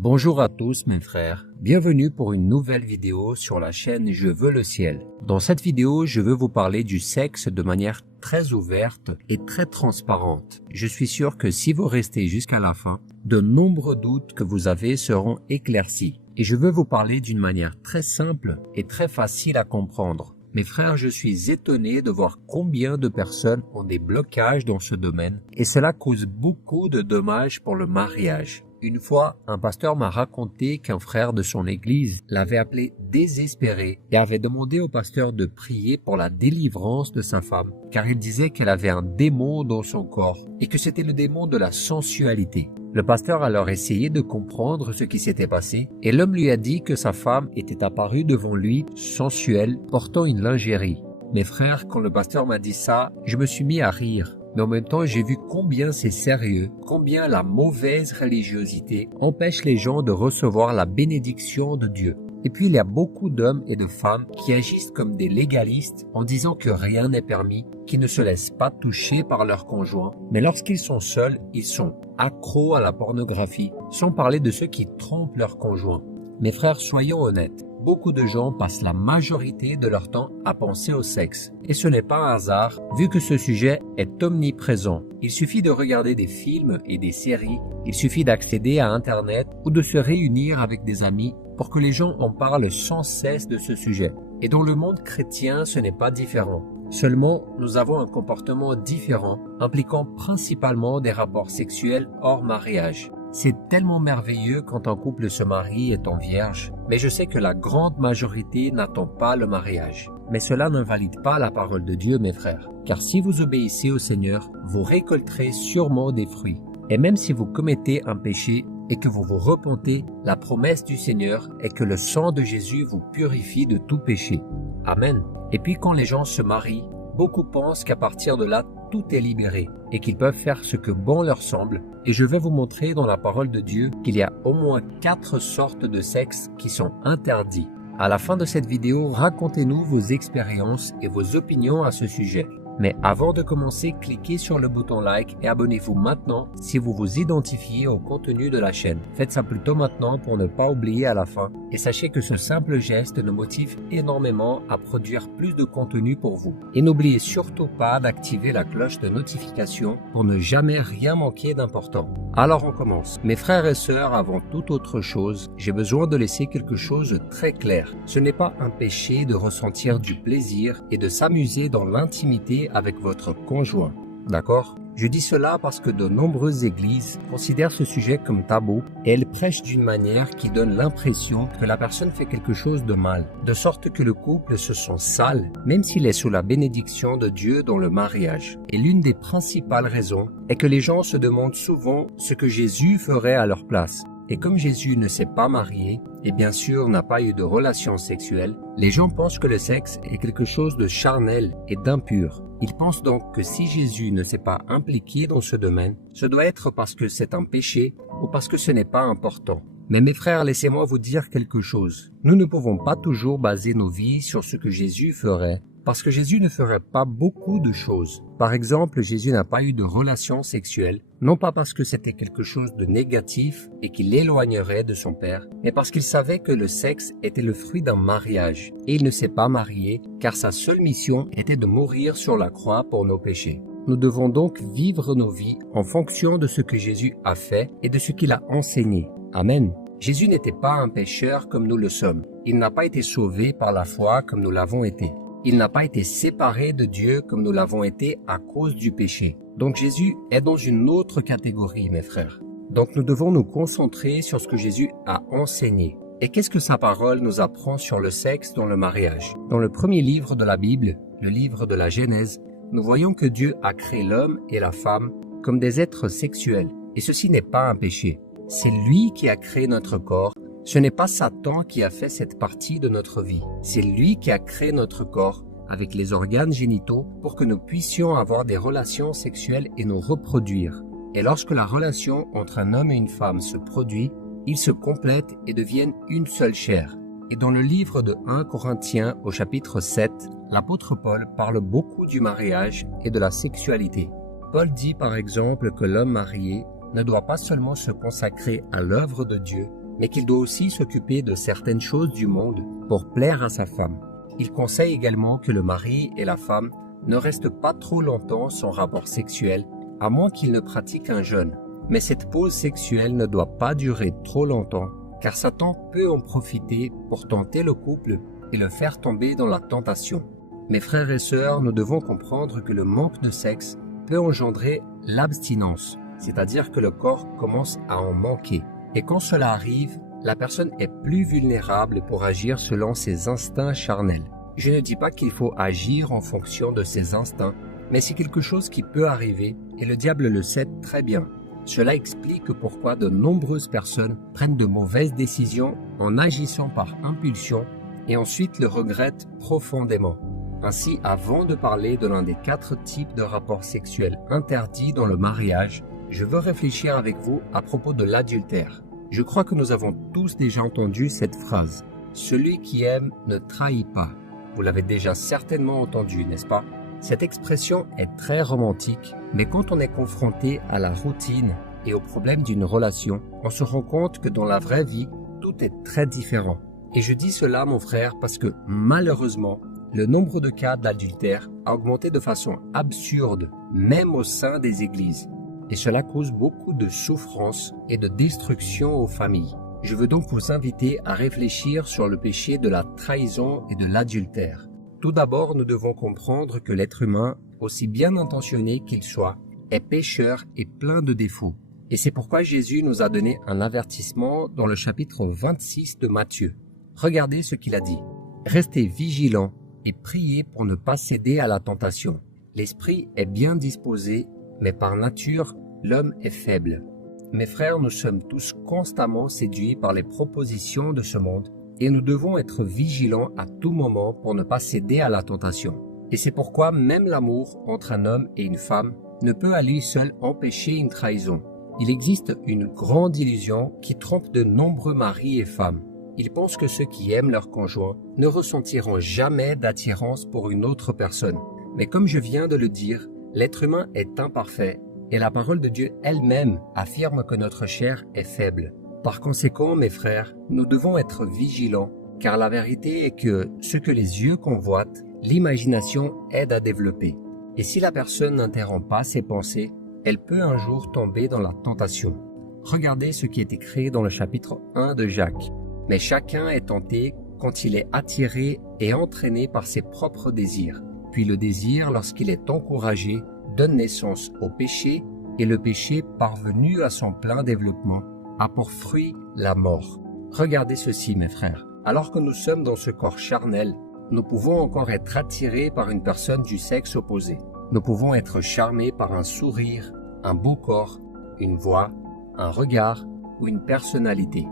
Bonjour à tous mes frères, bienvenue pour une nouvelle vidéo sur la chaîne Je veux le ciel. Dans cette vidéo, je veux vous parler du sexe de manière très ouverte et très transparente. Je suis sûr que si vous restez jusqu'à la fin, de nombreux doutes que vous avez seront éclaircis. Et je veux vous parler d'une manière très simple et très facile à comprendre. Mes frères, je suis étonné de voir combien de personnes ont des blocages dans ce domaine et cela cause beaucoup de dommages pour le mariage. Une fois, un pasteur m'a raconté qu'un frère de son église l'avait appelé désespéré et avait demandé au pasteur de prier pour la délivrance de sa femme, car il disait qu'elle avait un démon dans son corps et que c'était le démon de la sensualité. Le pasteur a alors essayé de comprendre ce qui s'était passé et l'homme lui a dit que sa femme était apparue devant lui sensuelle, portant une lingerie. Mes frères, quand le pasteur m'a dit ça, je me suis mis à rire. Mais en même temps, j'ai vu combien c'est sérieux, combien la mauvaise religiosité empêche les gens de recevoir la bénédiction de Dieu. Et puis il y a beaucoup d'hommes et de femmes qui agissent comme des légalistes en disant que rien n'est permis, qui ne se laissent pas toucher par leur conjoint. Mais lorsqu'ils sont seuls, ils sont accros à la pornographie, sans parler de ceux qui trompent leur conjoint. Mes frères, soyons honnêtes. Beaucoup de gens passent la majorité de leur temps à penser au sexe. Et ce n'est pas un hasard, vu que ce sujet est omniprésent. Il suffit de regarder des films et des séries, il suffit d'accéder à Internet ou de se réunir avec des amis pour que les gens en parlent sans cesse de ce sujet. Et dans le monde chrétien, ce n'est pas différent. Seulement, nous avons un comportement différent, impliquant principalement des rapports sexuels hors mariage. C'est tellement merveilleux quand un couple se marie étant vierge, mais je sais que la grande majorité n'attend pas le mariage. Mais cela n'invalide pas la parole de Dieu, mes frères, car si vous obéissez au Seigneur, vous récolterez sûrement des fruits. Et même si vous commettez un péché et que vous vous repentez, la promesse du Seigneur est que le sang de Jésus vous purifie de tout péché. Amen. Et puis quand les gens se marient, beaucoup pensent qu'à partir de là, tout est libéré et qu'ils peuvent faire ce que bon leur semble. Et je vais vous montrer dans la parole de Dieu qu'il y a au moins 4 sortes de sexe qui sont interdits. À la fin de cette vidéo, racontez-nous vos expériences et vos opinions à ce sujet. Mais avant de commencer, cliquez sur le bouton like et abonnez-vous maintenant si vous vous identifiez au contenu de la chaîne. Faites ça plutôt maintenant pour ne pas oublier à la fin. Et sachez que ce simple geste nous motive énormément à produire plus de contenu pour vous. Et n'oubliez surtout pas d'activer la cloche de notification pour ne jamais rien manquer d'important. Alors on commence. Mes frères et sœurs, avant toute autre chose, j'ai besoin de laisser quelque chose de très clair. Ce n'est pas un péché de ressentir du plaisir et de s'amuser dans l'intimité avec votre conjoint. D'accord? Je dis cela parce que de nombreuses églises considèrent ce sujet comme tabou et elles prêchent d'une manière qui donne l'impression que la personne fait quelque chose de mal, de sorte que le couple se sent sale, même s'il est sous la bénédiction de Dieu dans le mariage. Et l'une des principales raisons est que les gens se demandent souvent ce que Jésus ferait à leur place. Et comme Jésus ne s'est pas marié, et bien sûr n'a pas eu de relation sexuelle, les gens pensent que le sexe est quelque chose de charnel et d'impur. Ils pensent donc que si Jésus ne s'est pas impliqué dans ce domaine, ce doit être parce que c'est un péché ou parce que ce n'est pas important. Mais mes frères, laissez-moi vous dire quelque chose. Nous ne pouvons pas toujours baser nos vies sur ce que Jésus ferait, parce que Jésus ne ferait pas beaucoup de choses. Par exemple, Jésus n'a pas eu de relation sexuelle, non pas parce que c'était quelque chose de négatif et qui l'éloignerait de son Père, mais parce qu'il savait que le sexe était le fruit d'un mariage. Et il ne s'est pas marié, car sa seule mission était de mourir sur la croix pour nos péchés. Nous devons donc vivre nos vies en fonction de ce que Jésus a fait et de ce qu'il a enseigné. Amen. Jésus n'était pas un pécheur comme nous le sommes. Il n'a pas été sauvé par la foi comme nous l'avons été. Il n'a pas été séparé de Dieu comme nous l'avons été à cause du péché. Donc Jésus est dans une autre catégorie, mes frères. Donc nous devons nous concentrer sur ce que Jésus a enseigné. Et qu'est-ce que sa parole nous apprend sur le sexe dans le mariage? Dans le premier livre de la Bible, le livre de la Genèse, nous voyons que Dieu a créé l'homme et la femme comme des êtres sexuels. Et ceci n'est pas un péché. C'est lui qui a créé notre corps. Ce n'est pas Satan qui a fait cette partie de notre vie. C'est lui qui a créé notre corps avec les organes génitaux pour que nous puissions avoir des relations sexuelles et nous reproduire. Et lorsque la relation entre un homme et une femme se produit, ils se complètent et deviennent une seule chair. Et dans le livre de 1 Corinthiens au chapitre 7, l'apôtre Paul parle beaucoup du mariage et de la sexualité. Paul dit par exemple que l'homme marié ne doit pas seulement se consacrer à l'œuvre de Dieu, mais qu'il doit aussi s'occuper de certaines choses du monde pour plaire à sa femme. Il conseille également que le mari et la femme ne restent pas trop longtemps sans rapport sexuel, à moins qu'ils ne pratiquent un jeûne. Mais cette pause sexuelle ne doit pas durer trop longtemps, car Satan peut en profiter pour tenter le couple et le faire tomber dans la tentation. Mes frères et sœurs, nous devons comprendre que le manque de sexe peut engendrer l'abstinence, c'est-à-dire que le corps commence à en manquer. Et quand cela arrive, la personne est plus vulnérable pour agir selon ses instincts charnels. Je ne dis pas qu'il faut agir en fonction de ses instincts, mais c'est quelque chose qui peut arriver et le diable le sait très bien. Cela explique pourquoi de nombreuses personnes prennent de mauvaises décisions en agissant par impulsion et ensuite le regrettent profondément. Ainsi, avant de parler de l'un des 4 types de rapports sexuels interdits dans le mariage, je veux réfléchir avec vous à propos de l'adultère. Je crois que nous avons tous déjà entendu cette phrase. Celui qui aime ne trahit pas. Vous l'avez déjà certainement entendu, n'est-ce pas? Cette expression est très romantique, mais quand on est confronté à la routine et aux problèmes d'une relation, on se rend compte que dans la vraie vie, tout est très différent. Et je dis cela, mon frère, parce que malheureusement, le nombre de cas d'adultère a augmenté de façon absurde, même au sein des églises. Et cela cause beaucoup de souffrance et de destruction aux familles. Je veux donc vous inviter à réfléchir sur le péché de la trahison et de l'adultère. Tout d'abord, nous devons comprendre que l'être humain, aussi bien intentionné qu'il soit, est pécheur et plein de défauts. Et c'est pourquoi Jésus nous a donné un avertissement dans le chapitre 26 de Matthieu. Regardez ce qu'il a dit. « Restez vigilants et priez pour ne pas céder à la tentation. L'esprit est bien disposé, mais par nature, l'homme est faible. » Mes frères, nous sommes tous constamment séduits par les propositions de ce monde et nous devons être vigilants à tout moment pour ne pas céder à la tentation. Et c'est pourquoi même l'amour entre un homme et une femme ne peut à lui seul empêcher une trahison. Il existe une grande illusion qui trompe de nombreux maris et femmes. Ils pensent que ceux qui aiment leur conjoint ne ressentiront jamais d'attirance pour une autre personne. Mais comme je viens de le dire, l'être humain est imparfait et la parole de Dieu elle-même affirme que notre chair est faible. Par conséquent, mes frères, nous devons être vigilants, car la vérité est que ce que les yeux convoitent, l'imagination aide à développer. Et si la personne n'interrompt pas ses pensées, elle peut un jour tomber dans la tentation. Regardez ce qui est écrit dans le chapitre 1 de Jacques. « Mais chacun est tenté quand il est attiré et entraîné par ses propres désirs. Puis le désir, lorsqu'il est encouragé, donne naissance au péché, et le péché, parvenu à son plein développement, a pour fruit la mort. » Regardez ceci, mes frères. Alors que nous sommes dans ce corps charnel, nous pouvons encore être attirés par une personne du sexe opposé. Nous pouvons être charmés par un sourire, un beau corps, une voix, un regard ou une personnalité.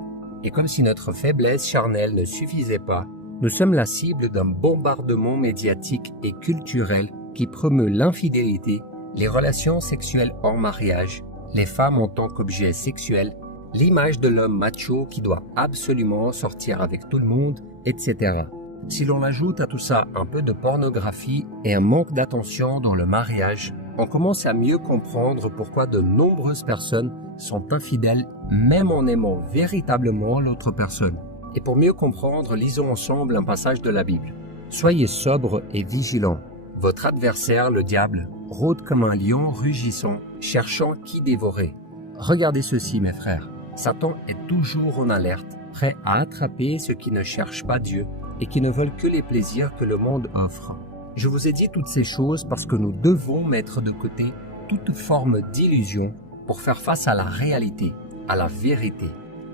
Et comme si notre faiblesse charnelle ne suffisait pas, nous sommes la cible d'un bombardement médiatique et culturel qui promeut l'infidélité, les relations sexuelles hors mariage, les femmes en tant qu'objet sexuel, l'image de l'homme macho qui doit absolument sortir avec tout le monde, etc. Si l'on ajoute à tout ça un peu de pornographie et un manque d'attention dans le mariage, on commence à mieux comprendre pourquoi de nombreuses personnes sont infidèles même en aimant véritablement l'autre personne. Et pour mieux comprendre, lisons ensemble un passage de la Bible. « Soyez sobres et vigilants. Votre adversaire, le diable, rôde comme un lion rugissant, cherchant qui dévorer. » Regardez ceci, mes frères. Satan est toujours en alerte, prêt à attraper ceux qui ne cherchent pas Dieu et qui ne veulent que les plaisirs que le monde offre. Je vous ai dit toutes ces choses parce que nous devons mettre de côté toute forme d'illusion pour faire face à la réalité, à la vérité.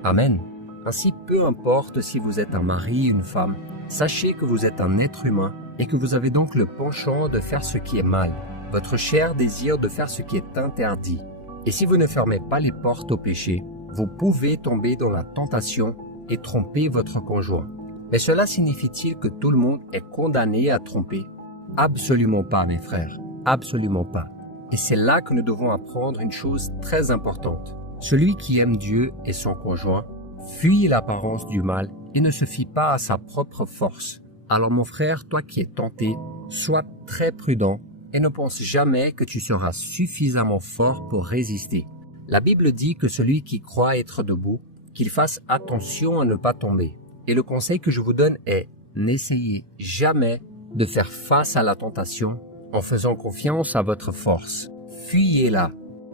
Amen. Ainsi, peu importe si vous êtes un mari ou une femme, sachez que vous êtes un être humain et que vous avez donc le penchant de faire ce qui est mal. Votre chair désire de faire ce qui est interdit. Et si vous ne fermez pas les portes au péché, vous pouvez tomber dans la tentation et tromper votre conjoint. Mais cela signifie-t-il que tout le monde est condamné à tromper? Absolument pas, mes frères. Absolument pas. Et c'est là que nous devons apprendre une chose très importante. Celui qui aime Dieu et son conjoint fuit l'apparence du mal et ne se fie pas à sa propre force. Alors mon frère, toi qui es tenté, sois très prudent et ne pense jamais que tu seras suffisamment fort pour résister. La Bible dit que celui qui croit être debout qu'ils fassent attention à ne pas tomber. Et le conseil que je vous donne est, n'essayez jamais de faire face à la tentation en faisant confiance à votre force. Fuyez-la.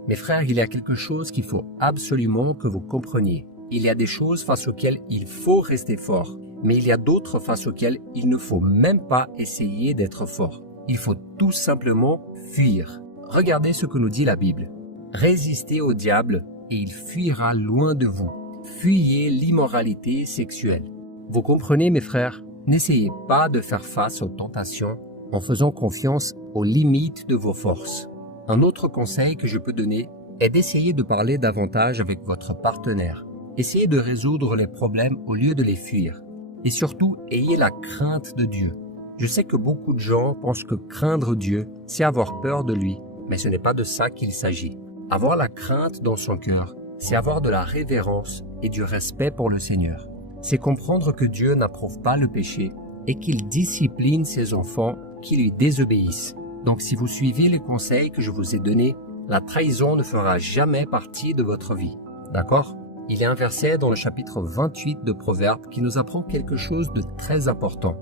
Mes frères, il y a quelque chose qu'il faut absolument que vous compreniez. Il y a des choses face auxquelles il faut rester fort, mais il y a d'autres face auxquelles il ne faut même pas essayer d'être fort. Il faut tout simplement fuir. Regardez ce que nous dit la Bible. Résistez au diable et il fuira loin de vous. Fuyez l'immoralité sexuelle. Vous comprenez, mes frères? N'essayez pas de faire face aux tentations en faisant confiance aux limites de vos forces. Un autre conseil que je peux donner est d'essayer de parler davantage avec votre partenaire. Essayez de résoudre les problèmes au lieu de les fuir. Et surtout, ayez la crainte de Dieu. Je sais que beaucoup de gens pensent que craindre Dieu, c'est avoir peur de lui, mais ce n'est pas de ça qu'il s'agit. Avoir la crainte dans son cœur, c'est avoir de la révérence et du respect pour le Seigneur. C'est comprendre que Dieu n'approuve pas le péché et qu'il discipline ses enfants qui lui désobéissent. Donc si vous suivez les conseils que je vous ai donnés, la trahison ne fera jamais partie de votre vie. D'accord? Il y a un verset dans le chapitre 28 de Proverbes qui nous apprend quelque chose de très important.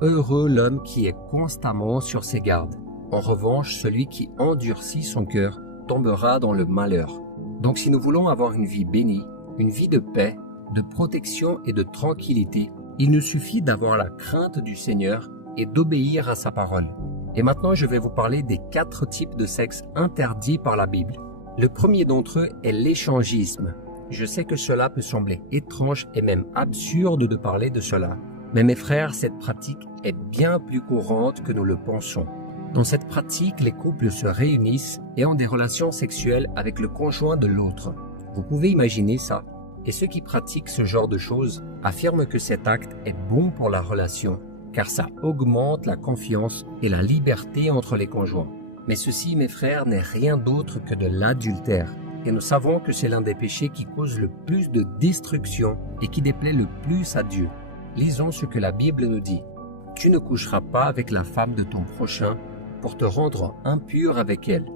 Heureux l'homme qui est constamment sur ses gardes. En revanche, celui qui endurcit son cœur tombera dans le malheur. Donc si nous voulons avoir une vie bénie, une vie de paix, de protection et de tranquillité, il nous suffit d'avoir la crainte du Seigneur et d'obéir à sa parole. Et maintenant, je vais vous parler des 4 types de sexe interdits par la Bible. Le premier d'entre eux est l'échangisme. Je sais que cela peut sembler étrange et même absurde de parler de cela. Mais mes frères, cette pratique est bien plus courante que nous le pensons. Dans cette pratique, les couples se réunissent et ont des relations sexuelles avec le conjoint de l'autre. Vous pouvez imaginer ça? Et ceux qui pratiquent ce genre de choses affirment que cet acte est bon pour la relation, car ça augmente la confiance et la liberté entre les conjoints. Mais ceci, mes frères, n'est rien d'autre que de l'adultère. Et nous savons que c'est l'un des péchés qui cause le plus de destruction et qui déplaît le plus à Dieu. Lisons ce que la Bible nous dit. « Tu ne coucheras pas avec la femme de ton prochain pour te rendre impur avec elle. »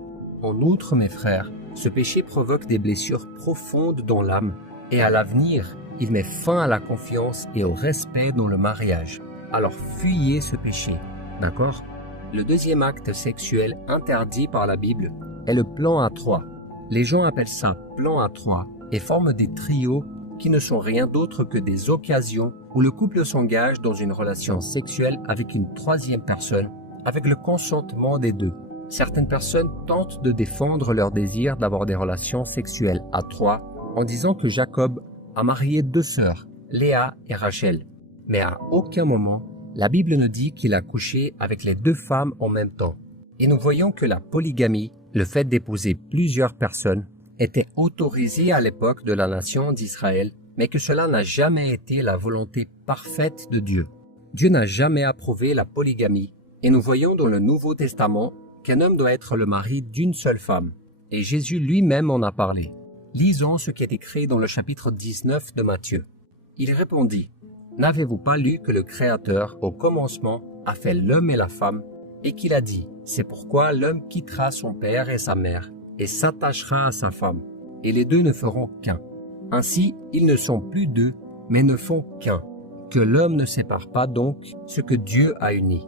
En outre, mes frères, ce péché provoque des blessures profondes dans l'âme et à l'avenir, il met fin à la confiance et au respect dans le mariage. Alors fuyez ce péché, d'accord? Le deuxième acte sexuel interdit par la Bible est le plan à 3. Les gens appellent ça plan à 3 et forment des trios qui ne sont rien d'autre que des occasions où le couple s'engage dans une relation sexuelle avec une troisième personne, avec le consentement des deux. Certaines personnes tentent de défendre leur désir d'avoir des relations sexuelles à 3 en disant que Jacob a marié 2 sœurs, Léa et Rachel. Mais à aucun moment, la Bible ne dit qu'il a couché avec les 2 femmes en même temps. Et nous voyons que la polygamie, le fait d'épouser plusieurs personnes, était autorisé à l'époque de la nation d'Israël, mais que cela n'a jamais été la volonté parfaite de Dieu. Dieu n'a jamais approuvé la polygamie, et nous voyons dans le Nouveau Testament qu'un homme doit être le mari d'une seule femme, et Jésus lui-même en a parlé. Lisons ce qui est écrit dans le chapitre 19 de Matthieu. Il répondit, « N'avez-vous pas lu que le Créateur, au commencement, a fait l'homme et la femme, et qu'il a dit, c'est pourquoi l'homme quittera son père et sa mère, et s'attachera à sa femme, et les deux ne feront qu'un. Ainsi, ils ne sont plus deux, mais ne font qu'un. Que l'homme ne sépare pas donc ce que Dieu a uni. »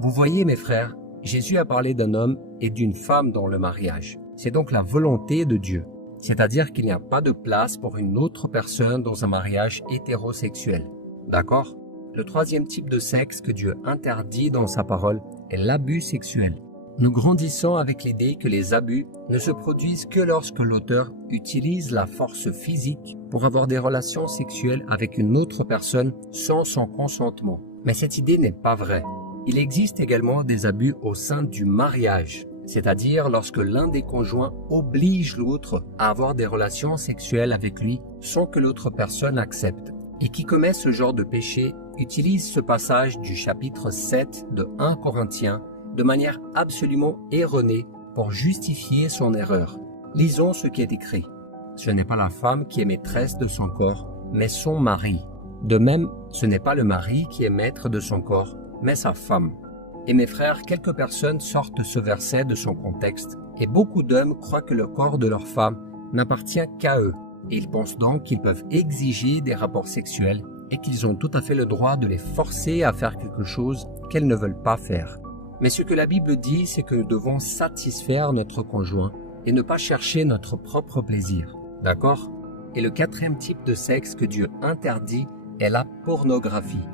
Vous voyez, mes frères, Jésus a parlé d'un homme et d'une femme dans le mariage. C'est donc la volonté de Dieu. C'est-à-dire qu'il n'y a pas de place pour une autre personne dans un mariage hétérosexuel. D'accord? Le troisième type de sexe que Dieu interdit dans sa parole est l'abus sexuel. Nous grandissons avec l'idée que les abus ne se produisent que lorsque l'auteur utilise la force physique pour avoir des relations sexuelles avec une autre personne sans son consentement. Mais cette idée n'est pas vraie. Il existe également des abus au sein du mariage, c'est-à-dire lorsque l'un des conjoints oblige l'autre à avoir des relations sexuelles avec lui sans que l'autre personne accepte. Et qui commet ce genre de péché utilise ce passage du chapitre 7 de 1 Corinthiens de manière absolument erronée pour justifier son erreur. Lisons ce qui est écrit. Ce n'est pas la femme qui est maîtresse de son corps, mais son mari. De même, ce n'est pas le mari qui est maître de son corps, mais sa femme. Et mes frères, quelques personnes sortent ce verset de son contexte, et beaucoup d'hommes croient que le corps de leur femme n'appartient qu'à eux. et ils pensent donc qu'ils peuvent exiger des rapports sexuels et qu'ils ont tout à fait le droit de les forcer à faire quelque chose qu'elles ne veulent pas faire. Mais ce que la Bible dit, c'est que nous devons satisfaire notre conjoint et ne pas chercher notre propre plaisir. D'accord? Et le quatrième type de sexe que Dieu interdit est la pornographie.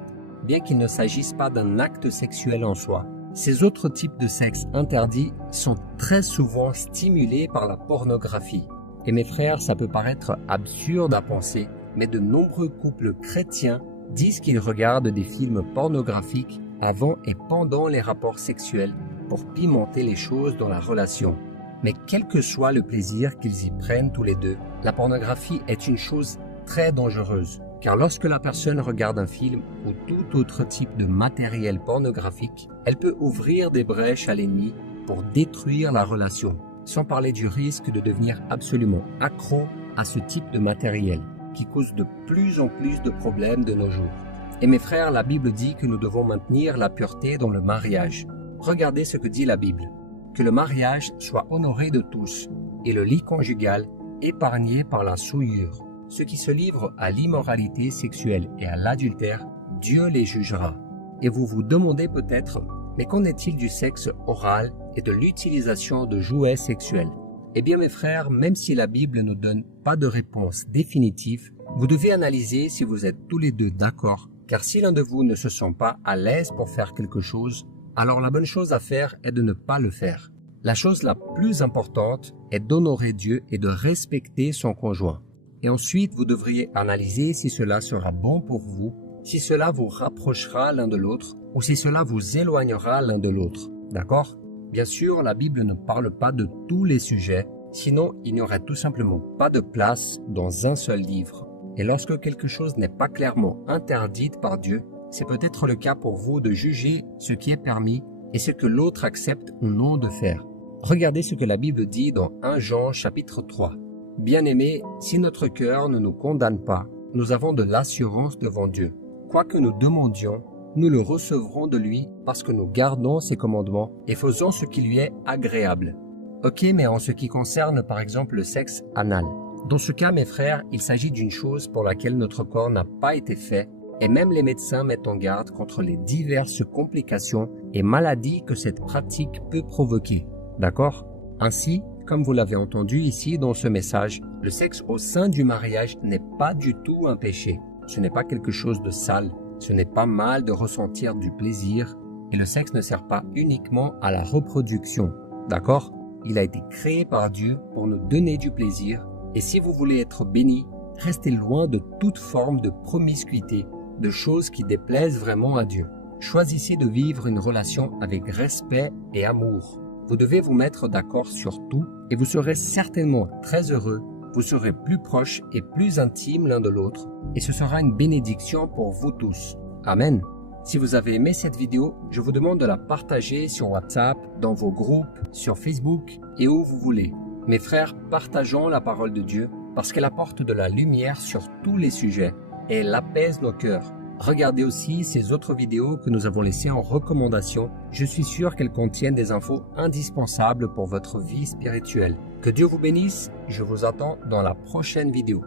Bien qu'il ne s'agisse pas d'un acte sexuel en soi, ces autres types de sexe interdits sont très souvent stimulés par la pornographie. Et mes frères, ça peut paraître absurde à penser, mais de nombreux couples chrétiens disent qu'ils regardent des films pornographiques avant et pendant les rapports sexuels pour pimenter les choses dans la relation. Mais quel que soit le plaisir qu'ils y prennent tous les deux, la pornographie est une chose très dangereuse. Car lorsque la personne regarde un film ou tout autre type de matériel pornographique, elle peut ouvrir des brèches à l'ennemi pour détruire la relation, sans parler du risque de devenir absolument accro à ce type de matériel, qui cause de plus en plus de problèmes de nos jours. Et mes frères, la Bible dit que nous devons maintenir la pureté dans le mariage. Regardez ce que dit la Bible. Que le mariage soit honoré de tous et le lit conjugal épargné par la souillure. Ceux qui se livrent à l'immoralité sexuelle et à l'adultère, Dieu les jugera. Et vous vous demandez peut-être, mais qu'en est-il du sexe oral et de l'utilisation de jouets sexuels? Eh bien mes frères, même si la Bible ne donne pas de réponse définitive, vous devez analyser si vous êtes tous les deux d'accord, car si l'un de vous ne se sent pas à l'aise pour faire quelque chose, alors la bonne chose à faire est de ne pas le faire. La chose la plus importante est d'honorer Dieu et de respecter son conjoint. Et ensuite, vous devriez analyser si cela sera bon pour vous, si cela vous rapprochera l'un de l'autre ou si cela vous éloignera l'un de l'autre. D'accord? Bien sûr, la Bible ne parle pas de tous les sujets, sinon il n'y aurait tout simplement pas de place dans un seul livre. Et lorsque quelque chose n'est pas clairement interdit par Dieu, c'est peut-être le cas pour vous de juger ce qui est permis et ce que l'autre accepte ou non de faire. Regardez ce que la Bible dit dans 1 Jean chapitre 3. Bien-aimés, si notre cœur ne nous condamne pas, nous avons de l'assurance devant Dieu. Quoi que nous demandions, nous le recevrons de lui parce que nous gardons ses commandements et faisons ce qui lui est agréable. Ok, mais en ce qui concerne par exemple le sexe anal. Dans ce cas, mes frères, il s'agit d'une chose pour laquelle notre corps n'a pas été fait et même les médecins mettent en garde contre les diverses complications et maladies que cette pratique peut provoquer. D'accord? Ainsi, comme vous l'avez entendu ici dans ce message, le sexe au sein du mariage n'est pas du tout un péché. Ce n'est pas quelque chose de sale. Ce n'est pas mal de ressentir du plaisir. Et le sexe ne sert pas uniquement à la reproduction. D'accord? Il a été créé par Dieu pour nous donner du plaisir. Et si vous voulez être béni, restez loin de toute forme de promiscuité, de choses qui déplaisent vraiment à Dieu. Choisissez de vivre une relation avec respect et amour. Vous devez vous mettre d'accord sur tout et vous serez certainement très heureux, vous serez plus proches et plus intimes l'un de l'autre et ce sera une bénédiction pour vous tous. Amen. Si vous avez aimé cette vidéo, je vous demande de la partager sur WhatsApp, dans vos groupes, sur Facebook et où vous voulez. Mes frères, partageons la parole de Dieu parce qu'elle apporte de la lumière sur tous les sujets et elle apaise nos cœurs. Regardez aussi ces autres vidéos que nous avons laissées en recommandation. Je suis sûr qu'elles contiennent des infos indispensables pour votre vie spirituelle. Que Dieu vous bénisse, je vous attends dans la prochaine vidéo.